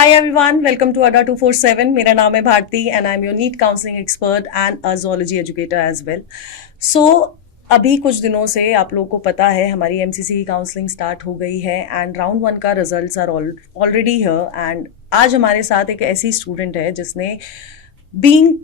Hi everyone, welcome to ADA 247. मेरा नाम है Bharti and I'm your NEET counseling expert and a zoology educator as well. So अभी कुछ दिनों से आप लोगों को पता है हमारी एमसीसी की काउंसलिंग स्टार्ट हो गई है एंड राउंड 1 का results are already here and आज हमारे साथ एक ऐसी स्टूडेंट है जिसने बीइंग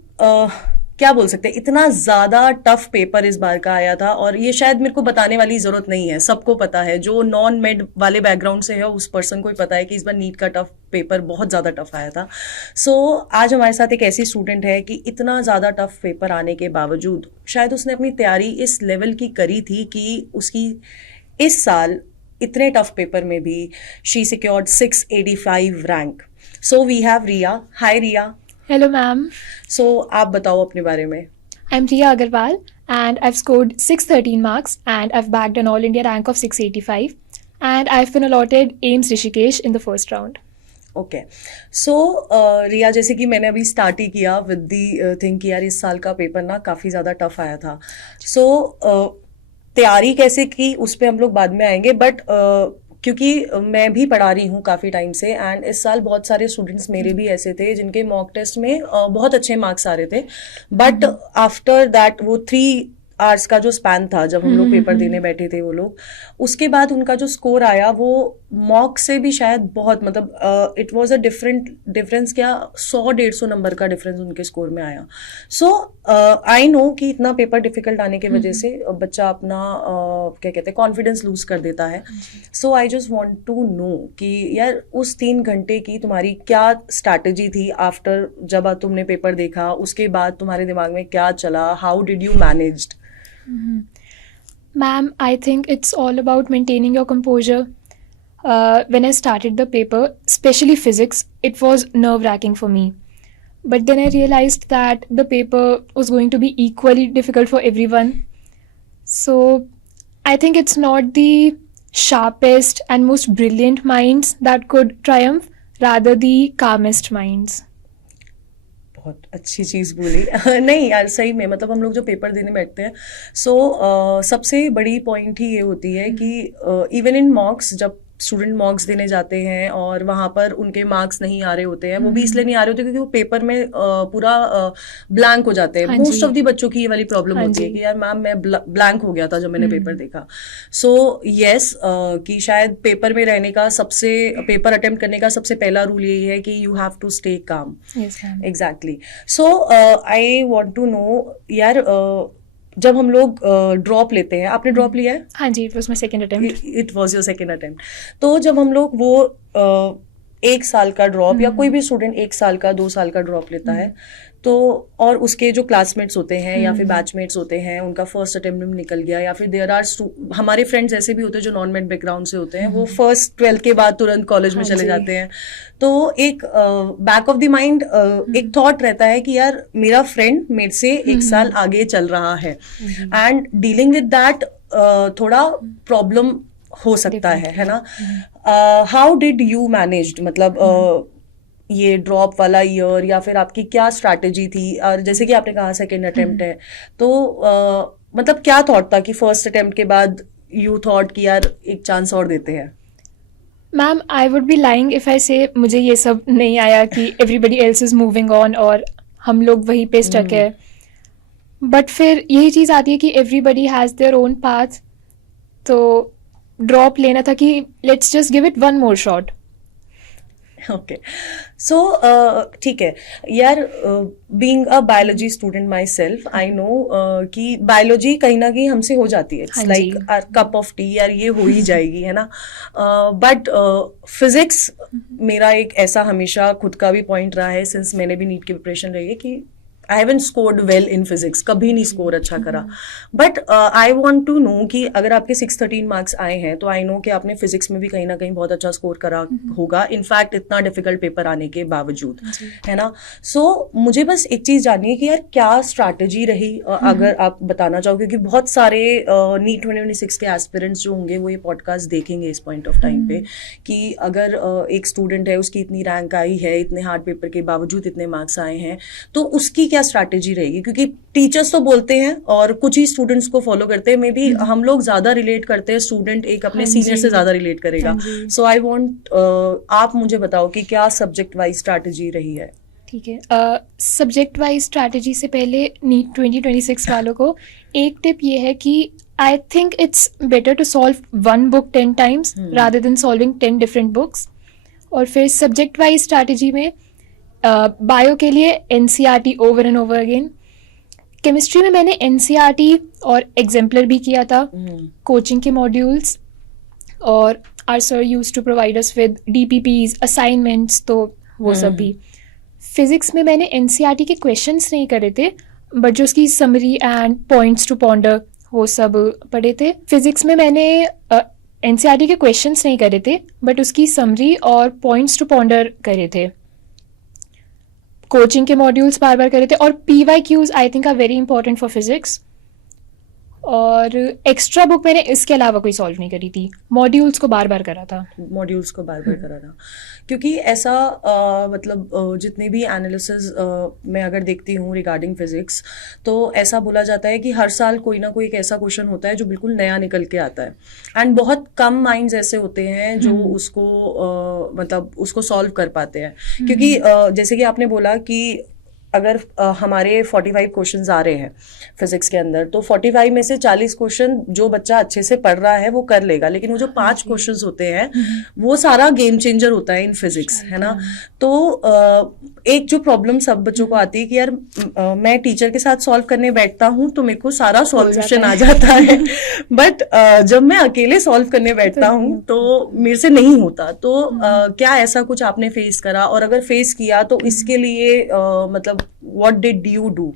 क्या बोल सकते हैं, इतना ज्यादा टफ पेपर इस बार का आया था और ये शायद मेरे को बताने वाली जरूरत नहीं है, सबको पता है। जो नॉन मेड वाले बैकग्राउंड से है उस पर्सन को ही पता है कि इस बार नीट का टफ पेपर बहुत ज्यादा टफ आया था। सो आज हमारे साथ एक ऐसी स्टूडेंट है कि इतना ज्यादा टफ पेपर आने के बावजूद शायद उसने अपनी तैयारी इस लेवल की करी थी कि उसकी इस साल इतने टफ पेपर में भी she secured 685 rank. So we have Riya. Hi Riya. Hello, ma'am. सो आप बताओ अपने बारे में। I'm Riya Agarwal, and I've scored 613 marks, and I've bagged an All India rank of 685, and I've been allotted AIMS Rishikesh in the first round. Okay so Riya, जैसे कि मैंने अभी स्टार्ट ही किया विद दी थिंग कि यार इस साल का पेपर ना काफ़ी ज़्यादा टफ आया था। सो तैयारी कैसे की उस पर हम लोग बाद में आएंगे, बट क्योंकि मैं भी पढ़ा रही हूँ काफ़ी टाइम से एंड इस साल बहुत सारे स्टूडेंट्स मेरे भी ऐसे थे जिनके मॉक टेस्ट में बहुत अच्छे मार्क्स आ रहे थे, बट आफ्टर दैट वो 3 आवर्स का जो स्पैन था जब हम लोग पेपर देने बैठे थे वो लोग, उसके बाद उनका जो स्कोर आया वो मॉक से भी शायद बहुत मतलब इट वाज अ डिफरेंस, क्या 100-150 नंबर का डिफरेंस उनके स्कोर में आया। सो आई नो कि इतना पेपर डिफिकल्ट आने की वजह से बच्चा अपना क्या कहते हैं कॉन्फिडेंस लूज कर देता है। So I just want to know कि यार उस 3 घंटे की तुम्हारी क्या स्ट्रैटेजी थी आफ्टर जब तुमने पेपर देखा, उसके बाद तुम्हारे दिमाग में क्या चला, how did you managed? Ma'am, I think it's all about maintaining your composure. When I started the paper, especially physics, it was nerve-wracking for me. But then I realized that the paper was going to be equally difficult for everyone. So I think it's not the sharpest and most brilliant minds that could triumph, rather the calmest minds. बहुत अच्छी चीज़ बोली। नहीं यार, सही में मतलब हम लोग जो पेपर देने बैठते हैं सबसे बड़ी पॉइंट ही ये होती है कि इवन इन मॉक्स जब स्टूडेंट मॉक्स देने जाते हैं और वहाँ पर उनके मार्क्स नहीं आ रहे होते हैं, वो भी इसलिए नहीं आ रहे होते क्योंकि वो पेपर में पूरा ब्लैंक हो जाते हैं। मोस्ट ऑफ दी बच्चों की ये वाली प्रॉब्लम होती है कि यार मैम मैं ब्लैंक हो गया था जब मैंने पेपर देखा। सो यस, कि शायद पेपर में रहने का पेपर अटेम्प्ट करने का सबसे पहला रूल यही है कि you have to stay calm. Exactly. So I want to know यार, जब हम लोग ड्रॉप लेते हैं, आपने ड्रॉप लिया है? हाँ जी, it was my second attempt. It was your second attempt. तो जब हम लोग वो 1 साल का ड्रॉप या कोई भी स्टूडेंट 1 साल का 2 साल का ड्रॉप लेता है तो, और उसके जो क्लासमेट्स होते हैं या फिर बैचमेट्स होते हैं उनका फर्स्ट अटेम्प्ट में निकल गया, या फिर देयर आर हमारे फ्रेंड्स ऐसे भी होते हैं जो नॉन मेड बैकग्राउंड से होते हैं, वो फर्स्ट 12th के बाद तुरंत कॉलेज में चले जाते हैं। तो एक बैक ऑफ द माइंड एक थॉट रहता है कि यार मेरा फ्रेंड मेरे से 1 साल आगे चल रहा है एंड डीलिंग विद दैट थोड़ा प्रॉब्लम हो सकता है ना। हाउ डिड यू मैनेज्ड, मतलब ये ड्रॉप वाला ईयर या फिर आपकी क्या स्ट्रैटेजी थी? और जैसे कि आपने कहा सेकेंड अटेम्प्ट है तो मतलब क्या थॉट था कि फर्स्ट अटेम्प्ट के बाद यू थॉट कि यार एक चांस और देते हैं? Ma'am, I would be lying if I से मुझे ये सब नहीं आया कि everybody else is moving on और हम लोग वहीं पे स्टक है। बट फिर यही चीज़ आती है कि everybody has their own path, तो ड्रॉप लेना था कि let's just give it one more shot. Okay so ठीक है यार, being a biology student my self I know कि बायोलॉजी कहीं ना कहीं हमसे हो जाती है, it's like cup of T, यार ये हो ही जाएगी, है ना। बट फिजिक्स मेरा एक ऐसा हमेशा खुद का भी पॉइंट रहा है सिंस मैंने भी नीट की प्रिपरेशन रही है कि I haven't scored well in physics, कभी नहीं स्कोर अच्छा करा। But I want to know कि अगर आपके 613 मार्क्स आए हैं तो आई नो कि आपने फिजिक्स में भी कहीं ना कहीं बहुत अच्छा स्कोर करा होगा, इनफैक्ट इतना डिफिकल्ट पेपर आने के बावजूद, है ना। सो मुझे बस एक चीज जाननी है कि यार क्या स्ट्रैटेजी रही, अगर आप बताना चाहो, क्योंकि बहुत सारे नीट 2026 के एस्पिरेंट्स जो होंगे वो ये पॉडकास्ट देखेंगे इस पॉइंट ऑफ टाइम पे कि अगर एक स्टूडेंट है उसकी इतनी रैंक आई है, इतने हार्ड पेपर के बावजूद इतने मार्क्स आए हैं, तो उसकी क्या स्ट्रैटेजी रहेगी, क्योंकि टीचर्स तो बोलते हैं और कुछ ही स्टूडेंट्स को फॉलो करते हैं, मे बी हम लोग ज्यादा रिलेट करते हैं, स्टूडेंट एक अपने हाँ सीनियर जी। से ज्यादा रिलेट करेगा. हाँ जी। सो आई वांट आप मुझे बताओ कि क्या सब्जेक्ट वाइज स्ट्रैटेजी रही है. ठीक है, सब्जेक्ट वाइज स्ट्रैटेजी से पहले नीट 2026 वालों को एक टिप ये है कि I think it's better to solve one book 10 times rather than solving 10 different books. और फिर सब्जेक्ट वाइज स्ट्रैटेजी में बायो के लिए NCERT over and over again. Chemistry में मैंने एनसीईआरटी और एग्जाम्पलर भी किया था, कोचिंग के मॉड्यूल्स, और our sir used to provide us with DPPs assignments, तो वो सब भी. फिजिक्स में मैंने एनसीईआरटी के क्वेश्चंस नहीं करे थे, बट जो उसकी summary and points to ponder वो सब पढ़े थे. फिजिक्स में मैंने एनसीईआरटी के क्वेश्चंस नहीं करे थे, बट उसकी समरी और पॉइंट्स टू पॉन्डर करे थे. कोचिंग के मॉड्यूल्स बार बार करे थे, और PYQs I think are very important for physics. और एक्स्ट्रा बुक मैंने इसके अलावा कोई सॉल्व नहीं करी थी, मॉड्यूल्स को बार बार करा था. मॉड्यूल्स को बार बार करा था, क्योंकि ऐसा मतलब जितने भी एनालिसिस मैं अगर देखती हूँ रिगार्डिंग फिजिक्स, तो ऐसा बोला जाता है कि हर साल कोई ना कोई एक ऐसा क्वेश्चन होता है जो बिल्कुल नया निकल के आता है, एंड बहुत कम माइंड्स ऐसे होते हैं जो उसको मतलब उसको सॉल्व कर पाते हैं. क्योंकि जैसे कि आपने बोला कि अगर हमारे 45 क्वेश्चंस आ रहे हैं फिजिक्स के अंदर, तो 45 में से 40 क्वेश्चन जो बच्चा अच्छे से पढ़ रहा है वो कर लेगा, लेकिन वो जो 5 क्वेश्चंस होते हैं वो सारा गेम चेंजर होता है इन फिजिक्स, है ना. तो एक जो प्रॉब्लम सब बच्चों को आती है कि यार मैं टीचर के साथ सॉल्व करने बैठता हूँ तो मेरे को सारा सॉल्यूशन आ जाता है, बट जब मैं अकेले सॉल्व करने बैठता हूँ तो मेरे से नहीं होता. तो क्या ऐसा कुछ आपने फेस करा, और अगर फेस किया तो इसके लिए मतलब what did you do?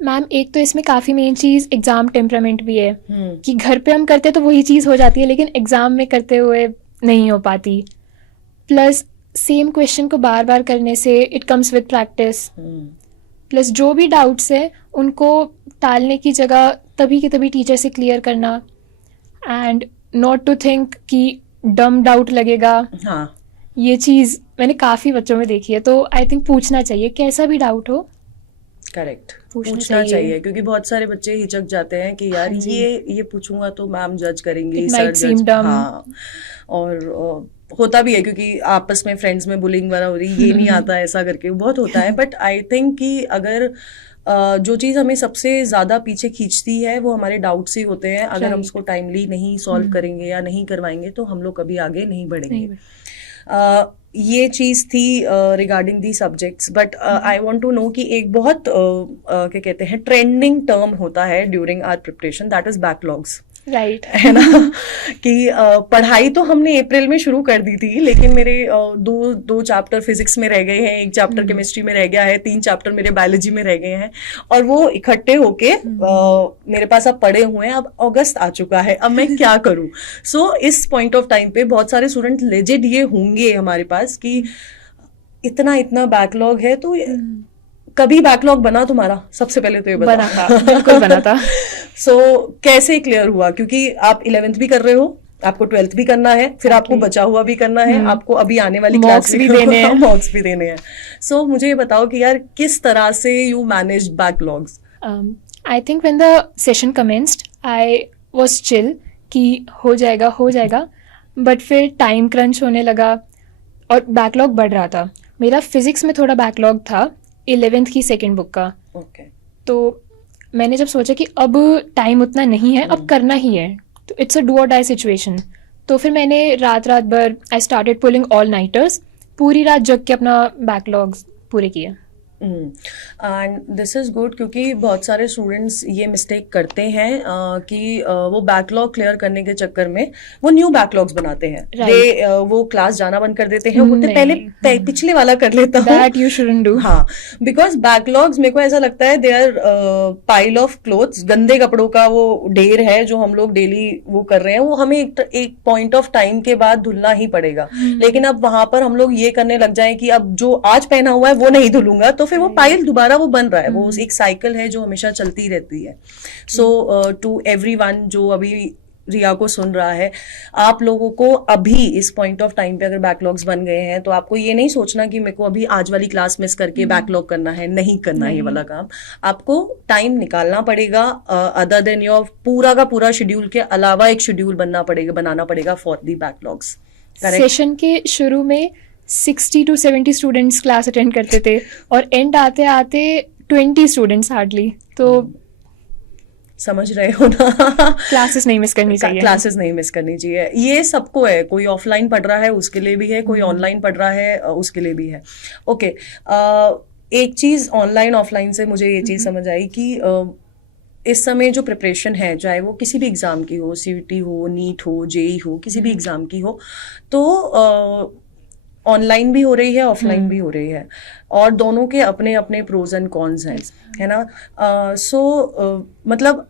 Ma'am, एक तो इसमें काफ़ी मेन चीज़ एग्ज़ाम टेम्परामेंट भी है कि घर पे हम करते तो वही चीज़ हो जाती है, लेकिन एग्ज़ाम में करते हुए नहीं हो पाती. प्लस सेम क्वेश्चन को बार बार करने से it comes with practice. Plus जो भी डाउट्स है उनको टालने की जगह तभी के तभी टीचर से क्लियर करना, एंड नॉट टू थिंक कि डम डाउट लगेगा. हाँ, ये चीज़ मैंने काफ़ी बच्चों में देखी है. तो आई थिंक पूछना चाहिए, कैसा भी डाउट हो. करेक्ट, पूछना पूछना चाहिए. चाहिए, क्योंकि बहुत सारे बच्चे हिचक जाते हैं कि यार हाँ जी. ये पूछूंगा तो मैम जज करेंगी, It सर might seem जज. dumb. हाँ, और होता भी है क्योंकि आपस में फ्रेंड्स में बुलिंग वगैरह हो रही, ये नहीं आता ऐसा करके बहुत होता है. बट आई थिंक कि अगर जो चीज़ हमें सबसे ज़्यादा पीछे खींचती है वो हमारे डाउट्स ही होते हैं. अगर हम Right. उसको टाइमली नहीं सॉल्व करेंगे या नहीं करवाएंगे तो हम लोग कभी आगे नहीं बढ़ेंगे. नहीं. ये चीज थी regarding the subjects. But I want to know कि एक बहुत क्या कहते हैं ट्रेंडिंग टर्म होता है during our preparation, that is backlogs. Right. है ना कि पढ़ाई तो हमने अप्रैल में शुरू कर दी थी, लेकिन मेरे दो चैप्टर फिजिक्स में रह गए हैं, एक चैप्टर केमिस्ट्री में रह गया है, 3 चैप्टर मेरे बायोलॉजी में रह गए हैं, और वो इकट्ठे होके मेरे पास अब पढ़े हुए हैं. अब अगस्त आ चुका है, अब मैं क्या करूं? सो इस पॉइंट ऑफ टाइम पे बहुत सारे स्टूडेंट लेजिट ये होंगे हमारे पास कि इतना बैकलॉग है. तो कभी बैकलॉग बना तुम्हारा? सबसे पहले तो ये बताओ. बना था, बिल्कुल बना था. सो कैसे क्लियर हुआ? क्योंकि आप 11th भी कर रहे हो, आपको 12th भी करना है, फिर आपको बचा हुआ भी करना है, आपको अभी आने वाली क्लास भी देने हैं, मॉक्स भी देने हैं. सो मुझे ये बताओ कि यार किस तरह से you manage backlogs? I think when the session commenced I was chill कि हो जाएगा, बट फिर टाइम क्रंच होने लगा और बैकलॉग बढ़ रहा था. मेरा फिजिक्स में थोड़ा बैकलॉग था 11th की सेकेंड बुक का. ओके. तो मैंने जब सोचा कि अब टाइम उतना नहीं है, अब करना ही है, तो इट्स अ डू और डाई सिचुएशन. तो फिर मैंने रात भर आई स्टार्टेड पुलिंग ऑल नाइटर्स, पूरी रात जग के अपना बैकलॉग्स पूरे किए. एंड दिस इज गुड, क्योंकि बहुत सारे स्टूडेंट्स ये मिस्टेक करते हैं कि वो बैकलॉग क्लियर करने के चक्कर में वो न्यू बैकलॉग्स बनाते हैं. Right. वो क्लास जाना बंद कर देते हैं, बोलते पहले पिछले वाला कर लेता हूँ. That you shouldn't do. हाँ, बिकॉज बैकलॉग्स मेरे को ऐसा लगता है they are pile of clothes, गंदे कपड़ों का वो ढेर है जो हम लोग डेली वो कर रहे हैं. वो हमें एक पॉइंट ऑफ टाइम के बाद धुलना ही पड़ेगा. लेकिन अब वहां पर हम लोग ये करने लग जाए कि अब जो आज पहना हुआ है वो नहीं धुलूंगा, तो फिर वो पाइल दोबारा वो बन रहा है. वो एक साइकिल है जो हमेशा चलती रहती है. सो टू एवरीवन जो अभी रिया को सुन रहा है, आप लोगों को अभी इस पॉइंट ऑफ टाइम पे अगर बैकलॉग्स बन गए हैं तो आपको ये नहीं सोचना कि मेरे को अभी आज वाली क्लास मिस करके बैकलॉग करना है, नहीं करना है ये वाला काम। आपको टाइम निकालना पड़ेगा, अदर देन योर पूरा का पूरा शेड्यूल के अलावा एक शेड्यूल बनाना पड़ेगा for the backlogs. Correct. Session के शुरू में 60 to 70 स्टूडेंट्स क्लास अटेंड करते थे और एंड आते आते 20 स्टूडेंट्स हार्डली। तो समझ रहे हो ना? क्लासेस नहीं मिस करनी चाहिए। क्लासेस नहीं मिस करनी चाहिए, ये सबको है, कोई ऑफलाइन पढ़ रहा है उसके लिए भी है, कोई ऑनलाइन पढ़ रहा है उसके लिए भी है। ओके, एक चीज ऑनलाइन ऑफलाइन से मुझे ये चीज समझ आई कि इस समय जो प्रिपरेशन है, चाहे वो किसी भी एग्जाम की हो, सीयूटी हो, नीट हो, जेई हो, किसी भी एग्जाम की हो, तो ऑनलाइन भी हो रही है, ऑफलाइन भी हो रही है, और दोनों के अपने अपने प्रोज एंड कॉन्स हैं, है ना? सो मतलब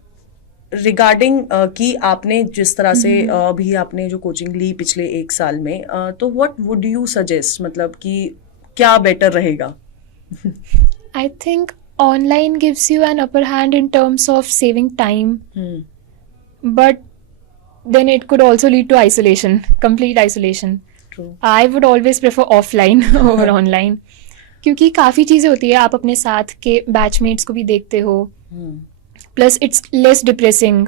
रिगार्डिंग कि आपने जिस तरह से अभी आपने जो कोचिंग ली पिछले 1 साल में, तो व्हाट वुड यू सजेस्ट, मतलब कि क्या बेटर रहेगा? I think online gives you an upper hand in terms of saving time, but then it could also lead to isolation, complete isolation. True. I would always prefer offline over online, क्योंकि काफ़ी चीज़ें होती है, आप अपने साथ के batchmates को भी देखते हो, प्लस इट्स लेस डिप्रेसिंग।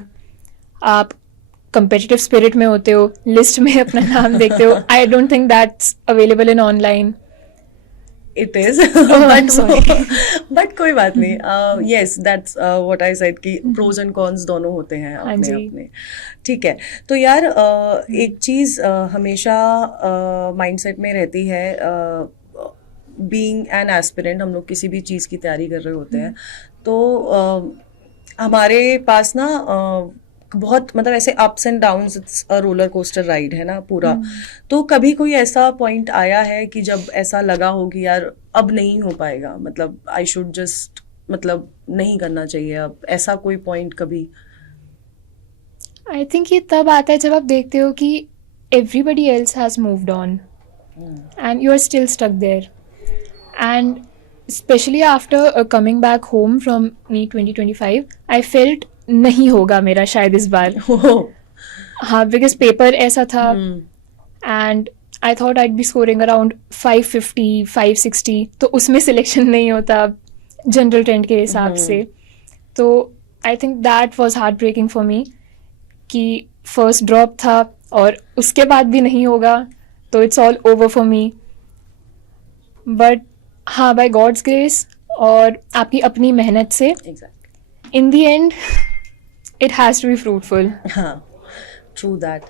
आप competitive स्पिरिट में होते हो, लिस्ट में अपना नाम देखते हो। I don't think that's available in online. It is, I'm sorry. but कोई बात नहीं। Yes, that's what I said कि pros and cons दोनों होते हैं हाँ अपने जी। अपने। ठीक है, तो यार एक चीज हमेशा माइंडसेट में रहती है, बीइंग एन एस्पिरेंट, हम लोग किसी भी चीज की तैयारी कर रहे होते हैं, तो हमारे पास ना बहुत मतलब ऐसे ups and downs, it's a roller coaster ride है ना पूरा। तो कभी कोई ऐसा पॉइंट आया है कि जब ऐसा लगा हो कि यार अब नहीं हो पाएगा, मतलब आई शुड जस्ट, मतलब नहीं करना चाहिए अब, ऐसा कोई पॉइंट कभी? आई थिंक ये तब आता है जब आप देखते हो कि everybody else has moved on and you are still stuck there. And especially after coming back home from NEET 2025, I felt नहीं होगा मेरा शायद इस बार। हाँ, बिकॉज पेपर ऐसा था and I thought I'd be scoring around 550, 560, तो उसमें सिलेक्शन नहीं होता जनरल ट्रेंड के हिसाब से। तो I think that was heart breaking for me कि फर्स्ट ड्रॉप था और उसके बाद भी नहीं होगा, तो it's all over for me. But हाँ, बाय गॉड्स ग्रेस और आपकी अपनी मेहनत से in the end it has to be fruitful. हाँ, ट्रू दैट।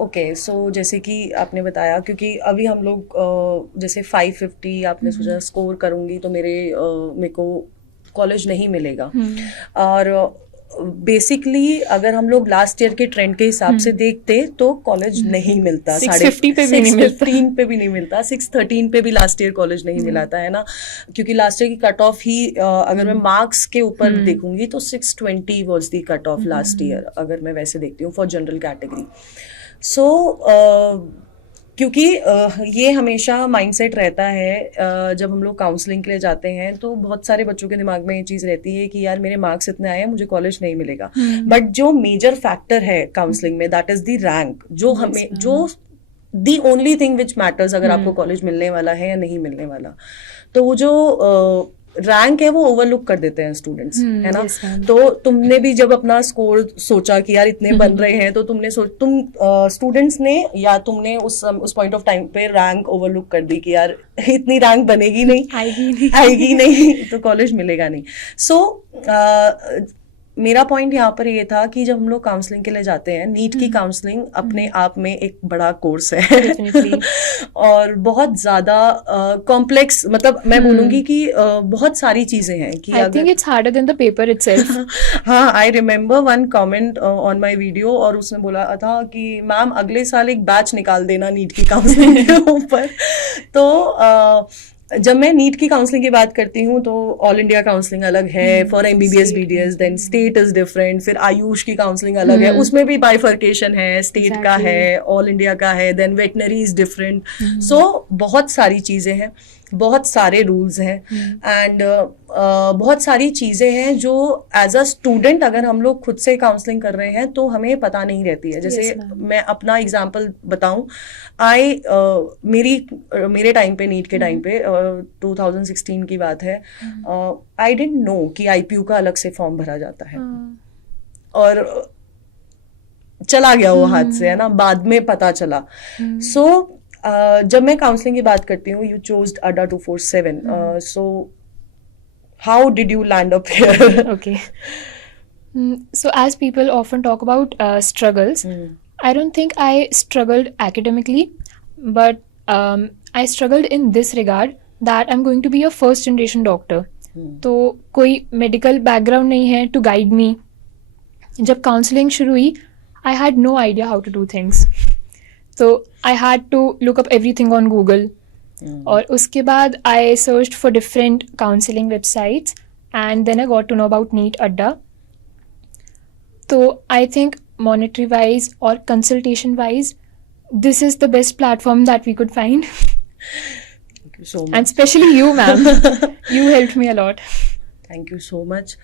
ओके, सो जैसे कि आपने बताया, क्योंकि अभी हम लोग जैसे 550 आपने सोचा स्कोर करूंगी तो मेरे को कॉलेज नहीं मिलेगा, और बेसिकली अगर हम लोग लास्ट ईयर के ट्रेंड के हिसाब से देखते तो कॉलेज नहीं मिलता, 650 पे भी नहीं मिलता, 615 पे भी नहीं मिलता, 613 पे भी लास्ट ईयर कॉलेज नहीं मिला था, है ना? क्योंकि लास्ट ईयर की कट ऑफ ही अगर मैं मार्क्स के ऊपर देखूंगी तो 620 was the cut off last year, अगर मैं वैसे देखती हूँ फॉर जनरल कैटेगरी। सो क्योंकि ये हमेशा माइंडसेट रहता है, जब हम लोग काउंसलिंग के लिए जाते हैं तो बहुत सारे बच्चों के दिमाग में ये चीज़ रहती है कि यार मेरे मार्क्स इतने आए हैं, मुझे कॉलेज नहीं मिलेगा। बट जो मेजर फैक्टर है काउंसलिंग में, दैट इज द रैंक, जो the only thing which matters अगर आपको कॉलेज मिलने वाला है या नहीं मिलने वाला। तो वो जो रैंक है वो ओवरलुक कर देते हैं स्टूडेंट्स, है ना? तो तुमने भी जब अपना स्कोर सोचा कि यार इतने बन रहे हैं, तो तुम स्टूडेंट्स ने या तुमने उस पॉइंट ऑफ टाइम पे रैंक ओवरलुक कर दी कि यार इतनी रैंक बनेगी नहीं, आएगी नहीं तो कॉलेज मिलेगा नहीं। सो मेरा पॉइंट यहाँ पर ये था कि जब हम लोग काउंसलिंग के लिए जाते हैं, नीट की काउंसलिंग अपने आप में एक बड़ा कोर्स है और बहुत ज्यादा कॉम्प्लेक्स, मतलब मैं बोलूंगी कि बहुत सारी चीजें हैं कि I think it's harder than the paper itself. हाँ, I remember one comment on my video, और उसने बोला था कि मैम अगले साल एक बैच निकाल देना नीट की काउंसलिंग के ऊपर। तो जब मैं नीट की काउंसलिंग की बात करती हूँ तो ऑल इंडिया काउंसलिंग अलग है for MBBS BDS, then state is different, फिर आयुष की काउंसलिंग अलग है, उसमें भी बाइफर्केशन है, स्टेट का है, ऑल इंडिया का है, देन वेटनरी इज डिफरेंट। सो बहुत सारी चीजें हैं, बहुत सारे रूल्स हैं, एंड बहुत सारी चीजें हैं जो एज अ स्टूडेंट अगर हम लोग खुद से काउंसलिंग कर रहे हैं तो हमें पता नहीं रहती है. जैसे Yes, ma'am. मैं अपना एग्जांपल बताऊं, मेरे टाइम पे, नीट के टाइम पे 2016 की बात है, आई डिडंट नो कि आईपीयू का अलग से फॉर्म भरा जाता है. और चला गया वो हाथ से, है ना, बाद में पता चला. सो जब मैं काउंसलिंग की बात करती हूँ, यू चोज अड्डा 247, so how did you land up here? Okay. So, as people often talk about struggles, I don't think I struggled academically, but I struggled in this regard that I'm going to be a first generation doctor. तो कोई medical background नहीं है to guide me. जब counseling शुरू हुई, I had no idea how to do things. So I had to look up everything on Google. और उसके बाद I searched for different counseling websites and then I got to know about NEET Adda. So I think monetary wise or consultation wise, this is the best platform that we could find. Thank you so much. And especially you, ma'am. You helped me a lot. Thank you so much.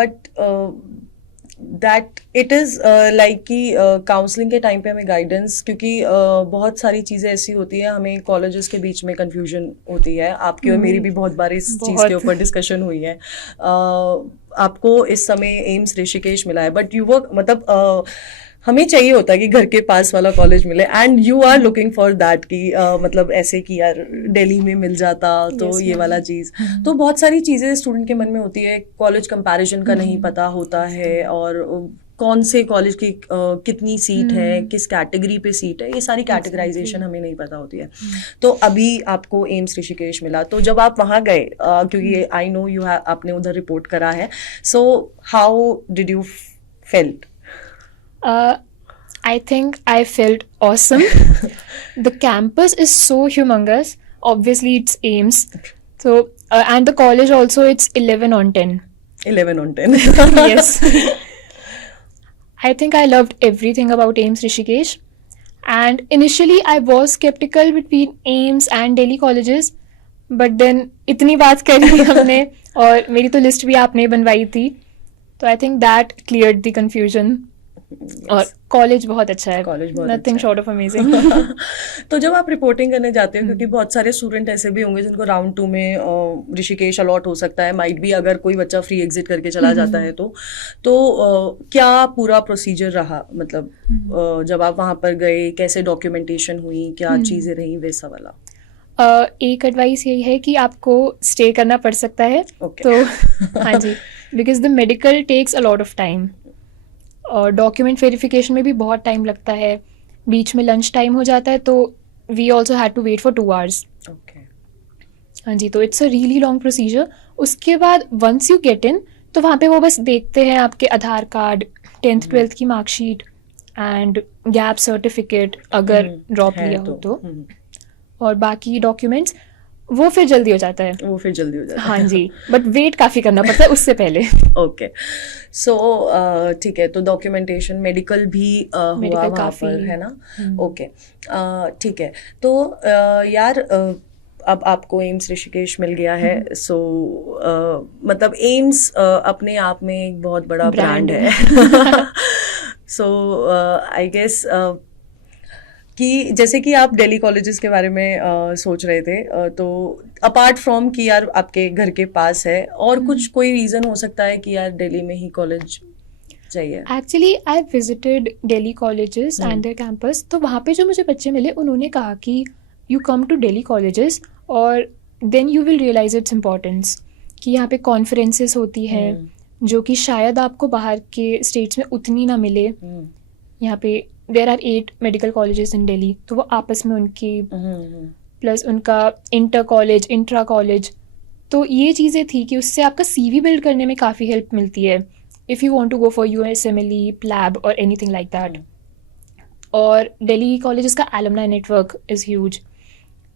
But that it is like कि counselling के time पे हमें guidance, क्योंकि बहुत सारी चीज़ें ऐसी होती हैं, हमें कॉलेजेस के बीच में कंफ्यूजन होती है. आपकी और मेरी भी बहुत बार इस चीज़ के ऊपर डिस्कशन हुई है. आपको इस समय एम्स ऋषिकेश मिला है, बट यू वो मतलब हमें चाहिए होता है कि घर के पास वाला कॉलेज मिले, and you are looking for that कि मतलब ऐसे कि यार दिल्ली में मिल जाता तो Yes, ये ma'am. वाला चीज़. तो बहुत सारी चीज़ें स्टूडेंट के मन में होती है, कॉलेज कंपैरिजन का नहीं पता होता है, और कौन से कॉलेज की कितनी सीट है, किस कैटेगरी पे सीट है, ये सारी कैटेगराइजेशन हमें नहीं पता होती है. तो अभी आपको एम्स ऋषिकेश मिला, तो जब आप वहाँ गए, क्योंकि आई नो यू आपने उधर रिपोर्ट करा है, so how did you felt? I think I felt awesome. The campus is so humongous. Obviously, it's AIMS. So, and the college also, it's 11 on 10. 11 on 10. Yes. I think I loved everything about AIMS Rishikesh. And initially, I was skeptical between AIMS and Delhi colleges. But then, इतनी बात करी हमने, और मेरी तो list भी आपने बनवाई थी. तो I think that cleared the confusion. और कॉलेज बहुत अच्छा है, कॉलेज बहुत नथिंग शॉर्ट ऑफ अमेजिंग. तो जब आप रिपोर्टिंग करने जाते हो, क्योंकि बहुत सारे स्टूडेंट ऐसे भी होंगे जिनको राउंड 2 में ऋषिकेश अलॉट हो सकता है, माइट भी अगर कोई बच्चा फ्री एग्जिट करके चला जाता है तो क्या पूरा प्रोसीजर रहा, मतलब जब आप वहाँ पर गए, कैसे डॉक्यूमेंटेशन हुई, क्या चीज़ें रही, वैसा वाला? एक एडवाइस यही है कि आपको स्टे करना पड़ सकता है. Okay. तो हाँ जी, because the medical takes a lot of time, और डॉक्यूमेंट वेरिफिकेशन में भी बहुत टाइम लगता है, बीच में लंच टाइम हो जाता है, तो we also had to wait for 2 hours. Okay. हाँ जी, तो it's a really long procedure. उसके बाद वंस यू गेट इन, तो वहाँ पे वो बस देखते हैं आपके आधार कार्ड, 10th 12th की मार्कशीट एंड गैप सर्टिफिकेट अगर ड्रॉप लिया हो तो, और बाकी डॉक्यूमेंट्स, वो फिर जल्दी हो जाता है. वो फिर जल्दी हो जाता है. हाँ जी, बट वेट काफ़ी करना पड़ता है उससे पहले. ओके. सो ठीक है, तो डॉक्यूमेंटेशन, मेडिकल भी हुआ Medical वहाँ काफी. पर, है ना? ओके. ठीक है. तो यार अब आपको एम्स ऋषिकेश मिल गया है, सो मतलब एम्स अपने आप में एक बहुत बड़ा ब्रांड Brand है. सो आई गेस कि जैसे कि आप दिल्ली कॉलेजेस के बारे में सोच रहे थे, तो अपार्ट फ्रॉम कि यार आपके घर के पास है, और कुछ कोई रीज़न हो सकता है कि यार दिल्ली में ही कॉलेज चाहिए? Actually I visited Delhi colleges and there campus. तो वहाँ पे जो मुझे बच्चे मिले, उन्होंने कहा कि you come to Delhi colleges और then you will realise its importance, कि यहाँ पे कॉन्फ्रेंसेस होती हैं जो कि शायद आपको बाहर के स्टेट्स में उतनी ना मिले. यहाँ पे there are 8 medical colleges in Delhi, तो वो आपस में उनकी प्लस उनका इंटर कॉलेज, इंट्रा कॉलेज, तो ये चीज़ें थी कि उससे आपका CV बिल्ड करने में काफ़ी हेल्प मिलती है if you want to go for USMLE, PLAB और एनीथिंग लाइक दैट. और दिल्ली कॉलेजेस का alumni network is huge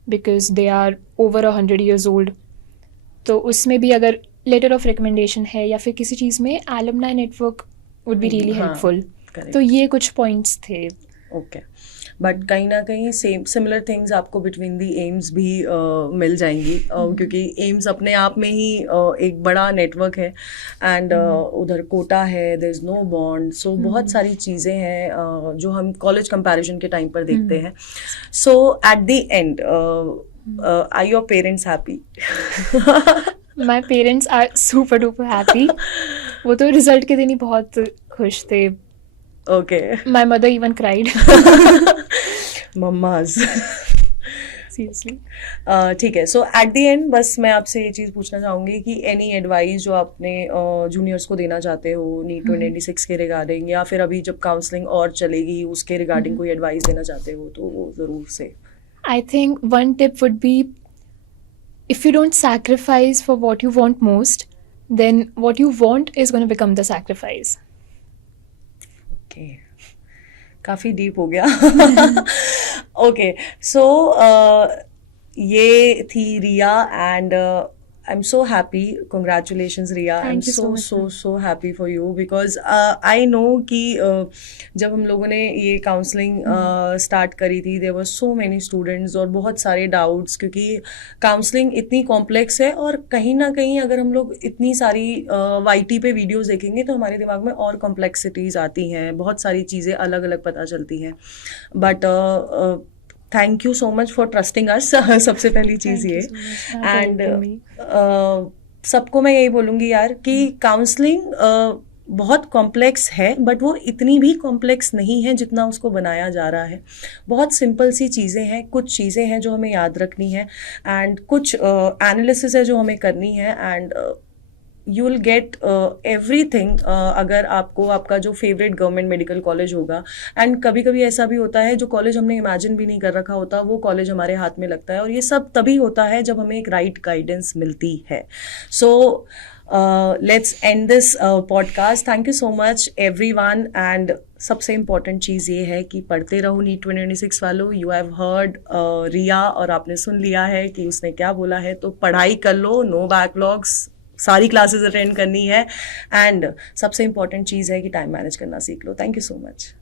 because they are over 100 years old. तो उसमें भी अगर लेटर ऑफ रिकमेंडेशन है या फिर किसी चीज़ में, alumni network would be really helpful. तो ये कुछ पॉइंट्स थे. ओके, बट कहीं ना कहीं सेम सिमिलर थिंग्स आपको बिटवीन दी एम्स भी मिल जाएंगी, क्योंकि एम्स अपने आप में ही एक बड़ा नेटवर्क है, एंड उधर कोटा है, देयर इज नो बॉन्ड, सो बहुत सारी चीज़ें हैं जो हम कॉलेज कंपैरिजन के टाइम पर देखते हैं. So at the end are your parents happy? My parents are super duper happy. वो तो रिजल्ट के दिन ही बहुत खुश थे. Okay. My mother even cried. Mamma's. Seriously. ठीक है. सो एट द एंड बस मैं आपसे ये चीज़ पूछना चाहूँगी कि एनी एडवाइस जो आपने जूनियर्स को देना चाहते हो नीट 2026 के रिगार्डिंग, या फिर अभी जब काउंसलिंग और चलेगी उसके रिगार्डिंग कोई एडवाइस देना चाहते हो तो वो ज़रूर से. I think one tip would be, if you don't sacrifice for what you want most, then what you want is going to become the sacrifice. Okay, काफ़ी डीप हो गया. ओके, सो ये थी Riya, and I am so happy. Congratulations Riya. I am Thank you so so much, so ma'am. So happy for you, because I know कि जब हम लोगों ने ये काउंसलिंग स्टार्ट करी थी, there were so many students और बहुत सारे डाउट्स, क्योंकि काउंसलिंग इतनी कॉम्प्लेक्स है, और कहीं ना कहीं अगर हम लोग इतनी सारी वाईटी पे वीडियोस देखेंगे तो हमारे दिमाग में और कॉम्प्लेक्सिटीज आती हैं, बहुत सारी चीज़ें अलग अलग पता चलती हैं. But thank you so much for trusting us. सबसे पहली चीज़ Thank ये. you so much, ma'am, for and helping me. सबको मैं यही बोलूँगी यार कि काउंसलिंग बहुत कॉम्प्लेक्स है, बट वो इतनी भी कॉम्प्लेक्स नहीं है जितना उसको बनाया जा रहा है. बहुत सिंपल सी चीज़ें हैं, कुछ चीज़ें हैं जो हमें याद रखनी है, एंड कुछ एनालिसिस है जो हमें करनी है, and you will get everything. अगर आपको आपका जो फेवरेट गवर्नमेंट मेडिकल कॉलेज होगा, एंड कभी कभी ऐसा भी होता है जो कॉलेज हमने इमेजिन भी नहीं कर रखा होता, वो कॉलेज हमारे हाथ में लगता है, और ये सब तभी होता है जब हमें एक राइट गाइडेंस मिलती है. So let's end this podcast. Thank you so much everyone, and सबसे इम्पॉर्टेंट चीज़ ये है कि पढ़ते रहो नीट 2026 वालों. यू हैव हर्ड रिया, और आपने सुन लिया है कि उसने क्या बोला है, तो पढ़ाई कर लो, नो बैकलॉग्स, सारी क्लासेस अटेंड करनी है, एंड सबसे इम्पॉर्टेंट चीज़ है कि टाइम मैनेज करना सीख लो. Thank you so much.